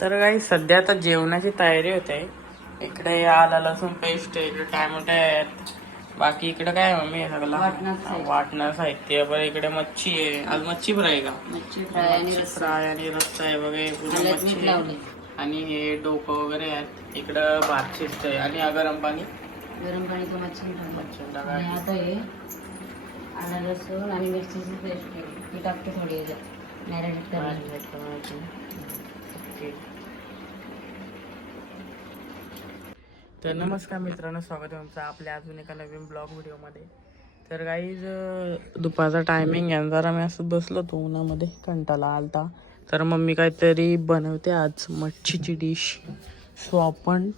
तर काही सध्या आता जेवणाची तयारी होते. इकडे आला लसूण पेस्ट आहे, इकडे टॅमॅटो आहेत, बाकी इकडे काय आहे मम्मी हे सगळं वाटणार साहित्य. बरं इकडे मच्छी आहे, आज मच्छी फ्राय आहे का? मच्छी फ्राय आणि रस्सा आहे बघा, पूर्ण मच्छी आहे. आणि हे डोकं वगैरे आहेत. इकडं भात शिजतंय आणि गरम पाणी तो मच्छी टाका. आता हे आला लसूण आणि मिरचीची पेस्ट केली ती टाकते थोडी मॅरिनेट करायची. तर नमस्कार मित्रांनो, स्वागत आहे तुमचं आपल्या अजून एका नवीन ब्लॉग व्हिडिओमध्ये. तर गाईज दुपारचा टायमिंग आहे, जरा मी असं बसलो होतो उन्हामध्ये, कंटाळा आलता. तर मम्मी काहीतरी बनवते आज मच्छीची डिश, सो आपण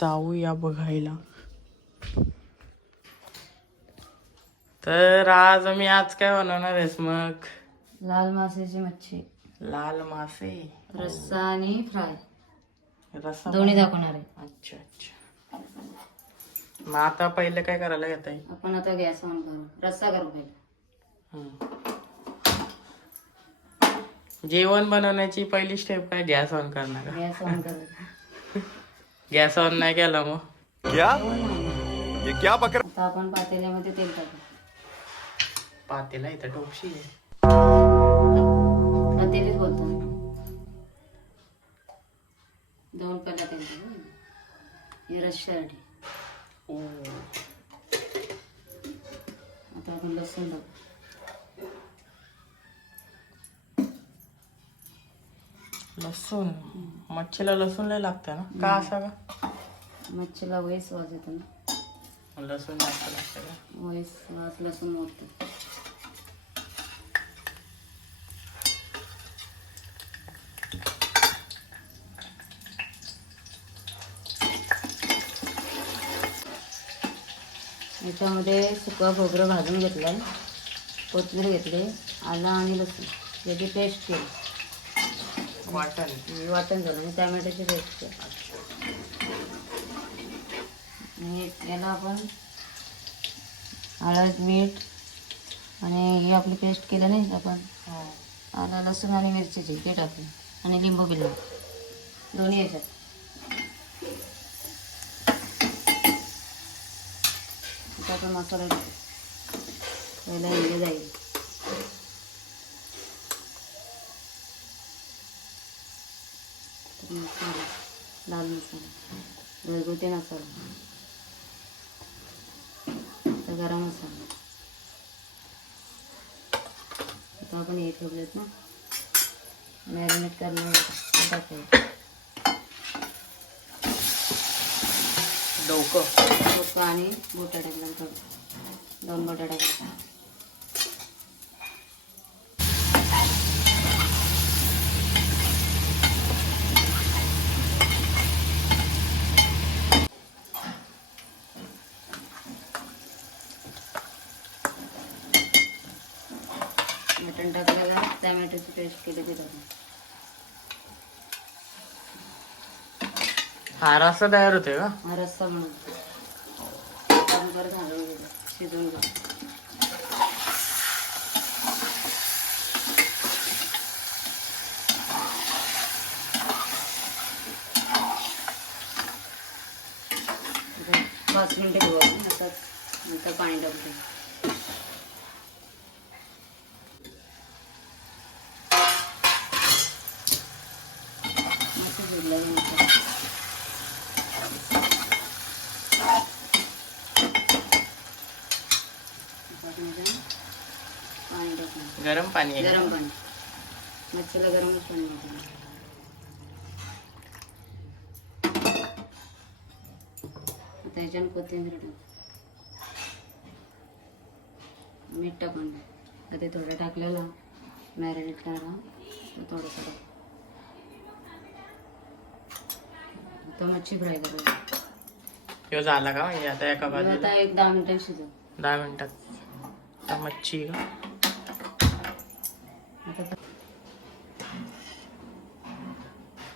जाऊया बघायला. तर आज काय बनवणार आहेस मग? लाल मासेची मच्छी, लाल मासे रस्सा आणि फ्राय रस्सा दोन्ही दाखवणार आहे. अच्छा अच्छा. मग आता पहिले काय करायला घेत आहे? आपण आता गॅस ऑन करू, रस्सा करू पहिले. जेवण बनवण्याची पहिली स्टेप काय? गॅस ऑन करणार. गॅस ऑन करू. गॅस ऑन नाही केला मग क्या ये क्या बकर. आता आपण पातेल्यामध्ये तेल टाकू. पातेला इथं टोपशी आहे. पातेलीच बोलतो. 2 पेला तेल टाकू. हे रश्श्यासाठी. आता आपण लसूण टाकू. लसूण मच्छीला लसूण लय लागतं ना, का असं का? मच्छीला वैस वास येतो ना, लसूण जास्त लागतं का? वैस वास लसूण मोडतो. याच्यामध्ये सुकं खोबरं भाजून घेतलं, कोथिंबीर घेतली, आलं आणि लसूण याची पेस्ट केली, वाटण झालं आणि टॅमॅटोची पेस्ट केली. आणि याला आपण हळद मीठ आणि ही आपली पेस्ट केलं नाही आपण, आलं लसूण आणि मिरचीची ते टाकली आणि लिंबू बिल्बू दोन्ही याच्यात. आता आपण मसाला टाकू. पहिला हिंग जाईल, मसाला लाल मसाला, घरगुती मसाला, आता गरम मसाला. आता आपण हे ठेवलेत ना मॅरिनेट करणार टाकायचं. डोकं आणि बटाटे टाकलं, 2 बटाटे टाकले. मटण टाकलेला, टॅमॅटोची पेस्ट केली ती टाकून. हा रस्सा तयार होते का? हा रस्सा बनवतो. आपण परत हलवून घेतो, शिजवून घेतो. आता 5 मिनिटं ठेवू आपण, आता नंतर पाणी टाकतो. मस्त शिजला नंतर पाणी टाकून. गरम पाणी आहे. गरम पाणी, मच्छीला गरमच पाणी टाकून. आता ह्याच्यानं कोथिंबीर टाकू, मीठ टाकून. आता ते थोडं टाकलेलं मॅरिनेट करा, थोडंसं टाकू. आता मच्छी फ्राय करायची. तो झाला का? म्हणजे आता एका बाजूला आता एक 10 मिनिटात शिजव. 10 मिनिटात. आता मच्छी का आता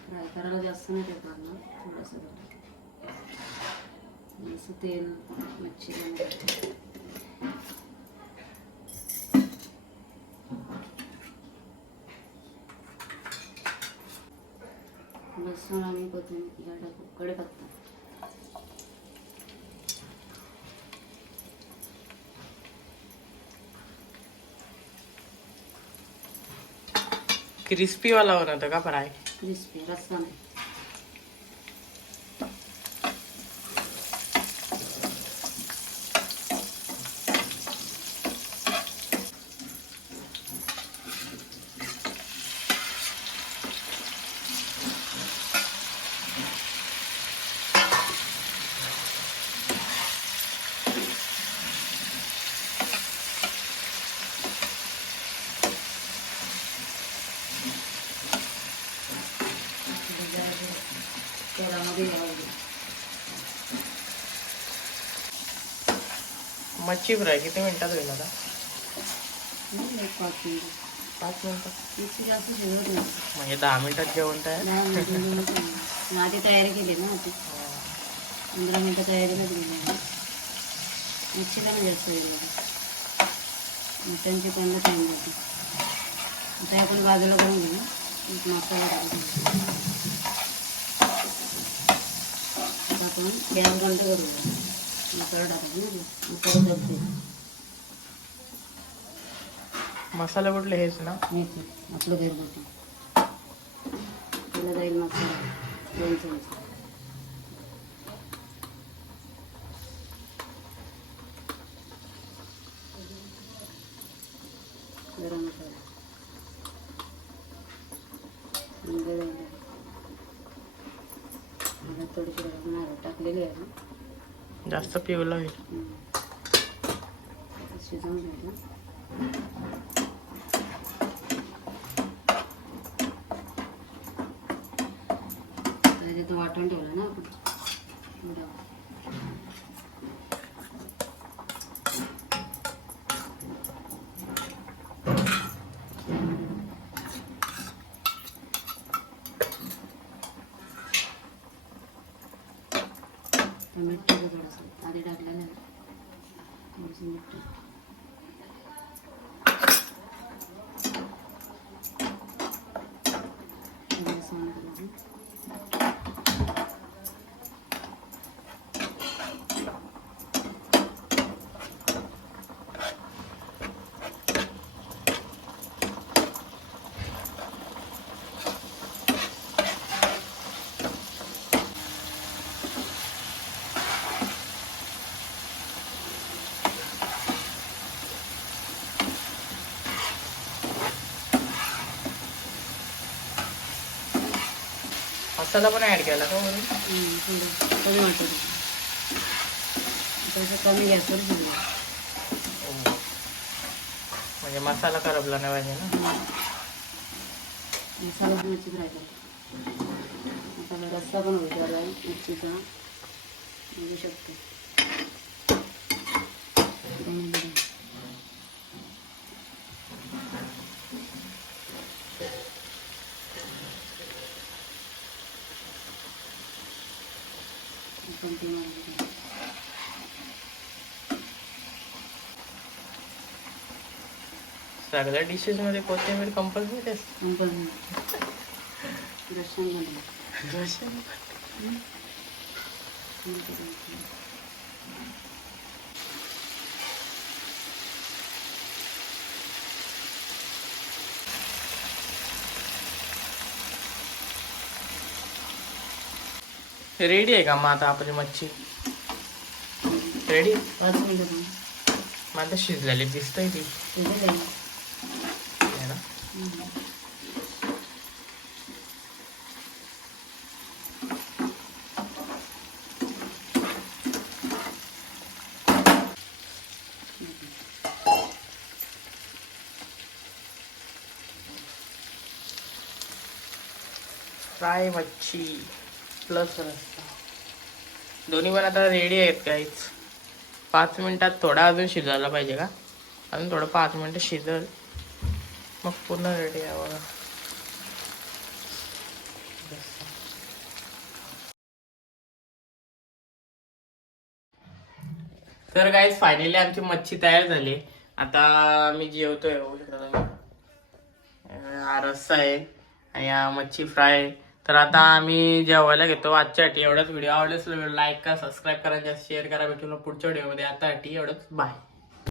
फ्राय करायला जास्त नाही टाकणार ना, थोडंसं असं तेल मच्छीला. लसूण आणि कोथिंबीर टाकू, कढीपत्ता. क्रिस्पी वाला बनवतो का फ्राय? क्रिस्पी रस्सा नाही. तेलामध्ये घालायचं. मच्छी फ्राय किती मिनिटात होईल आता? एक 5 मिनिट. 5 मिनिटं. मिरची जास्त शिजवत नाही. म्हणजे 10 मिनिटात जेवण तयार. 10 मिनिटं जेवत नाही. पण आधी तयारी केली ना आधी 15 मिनिटं तयारीला केली. मच्छीला नाही जास्त वेळ लागत. मटणची पण टाईम लागते. आता आपण बाजूला करून घेऊ. एक मसाला टाकू. आता आपण गॅस बंद करूया. मसाला टाकायचा ना मसाला करते. मसाला कुठले हेच ना? मेथी आपलं घरगुती. त्याला जाईल मसाला 2 चमचे. गरम मसाला मला थोडीशी नारळ टाकलेली आहे ना. जास्त पिवलं होईल. शिजवून घ्यायचं. त्याच्यात वाटून ठेवलं ना आपण. मीठ टाकू थोडंसं. आधी टाकलेलं आहे. थोडंसं मीठ टाकू. मसाला पण ऍड केला का वरून? थोडं कमी वाटतं. थोडंसं कमी गॅसवर शिजवलं. म्हणजे मसाला करपला नाही पाहिजे ना. मसाला पण मिरची फ्राय करतो. मसाला रस्सा पण होईल त्याला मिरचीचा बघू शकतो. सगळ्या डिशेस मध्ये कोथिंबीर कंपल्सरी असते. रेडी आहे का मग आता आपली मच्छी? रेडी? 5 मिनिटं मग आता शिजलेली दिसतंय ती है ना. फ्राय मच्छी प्लस रस्सा दोन्ही पण आता रेडी आहेत काहीच. 5 मिनिटात थोडा अजून शिजायला पाहिजे का? अजून थोडं 5 मिनिटं शिजल मग पूर्ण रेडी आहे बघा. तर गाईज फायनली आमची मच्छी तयार झाली. आता मी जेवतोय. बघू शकता तुम्ही. हा रस्सा आहे आणि हा मच्छी फ्राय आहे. तर आता आम्ही जेवायला घेतो आजच्यासाठी. एवढंच. व्हिडिओ आवडल्यास लाईक करा, सबस्क्राईब करा, जास्त शेअर करा. भेटून पुढच्या व्हिडिओमध्ये. आतासाठी एवढंच. बाय.